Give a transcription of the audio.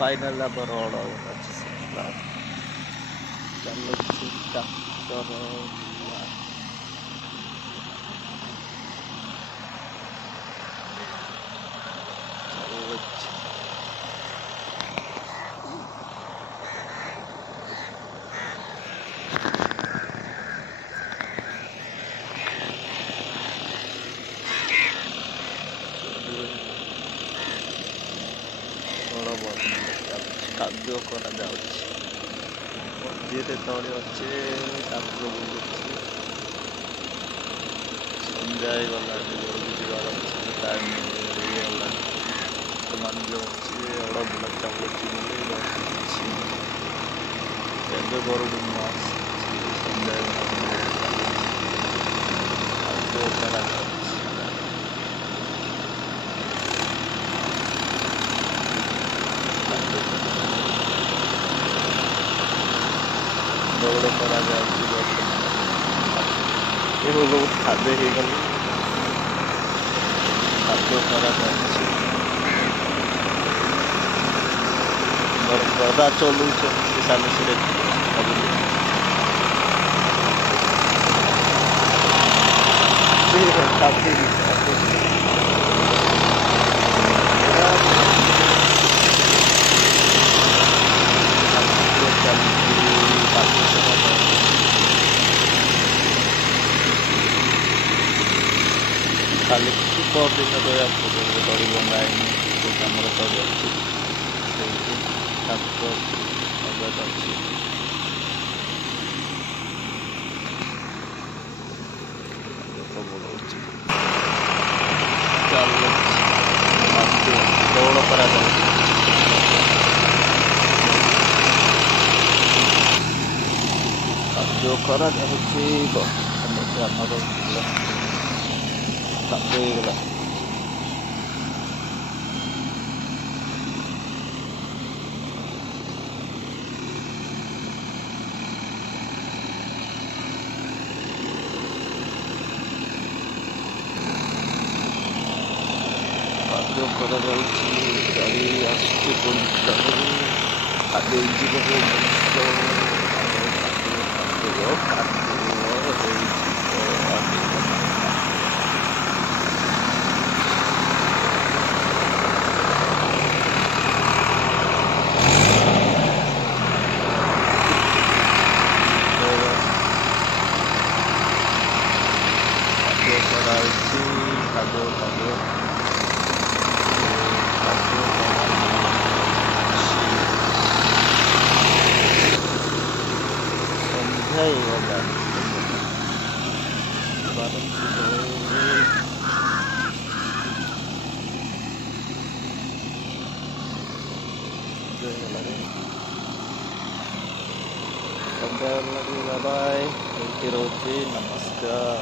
फाइनल अब रोड अच्छे से ଚାଲୁଛି ଟ୍ରାକ୍ଟର କାଦୁଅ କରାଯାଉଛି ମଝିରେ ତଳି ଅଛି ଟ୍ରାକ୍ଟର ବୁଲୁଛି ସନ୍ଧ୍ୟା ହେଇଗଲାଣି ଘରକୁ ଯିବାର ଅଛି ଟାଇମ୍ ହେଇଗଲାଣି ବର୍ତ୍ତମାନ ଯେଉଁ ଅଛି ଅଡ଼ ବୁଲା ଚାଲୁଛି ବୋଲି ରଖିଛି ଏବେ ଘରକୁ ମୁଁ ଆସିଛି ସନ୍ଧ୍ୟା ହେଇଗଲାଣି କାଦୁଅ କରାଯାଉଛି ଦୌଡ଼ କରାଯାଉଛି ଏବେ ବହୁତ ଖାଦ୍ୟ ହେଇଗଲେ ଖାଦ୍ୟ କରାଯାଉଛି ଗଦା ଚଲଉଛନ୍ତି ଚାଲିସିରେ खाली परदिन दयापुर दड़ी बंगाएनी ଆମର ତଳି ଅଛି ସେଇଠି ଟ୍ରାକ୍ଟର ଲଗାଯାଉଛି ଦୌଡ଼ କରାଯାଉଛି କାର୍ଯ୍ୟ କରାଯାଉଛି ଆମର କାର୍ଯ୍ୟ ହେଇଗଲା କାର୍ଯ୍ୟ କରାଯାଉଛି ଗାଡ଼ି ଆସୁଛି ପୋଲିସ ଖାଦ୍ୟ ଯିବ Bye bye. Thank you, Roji. Namaskar.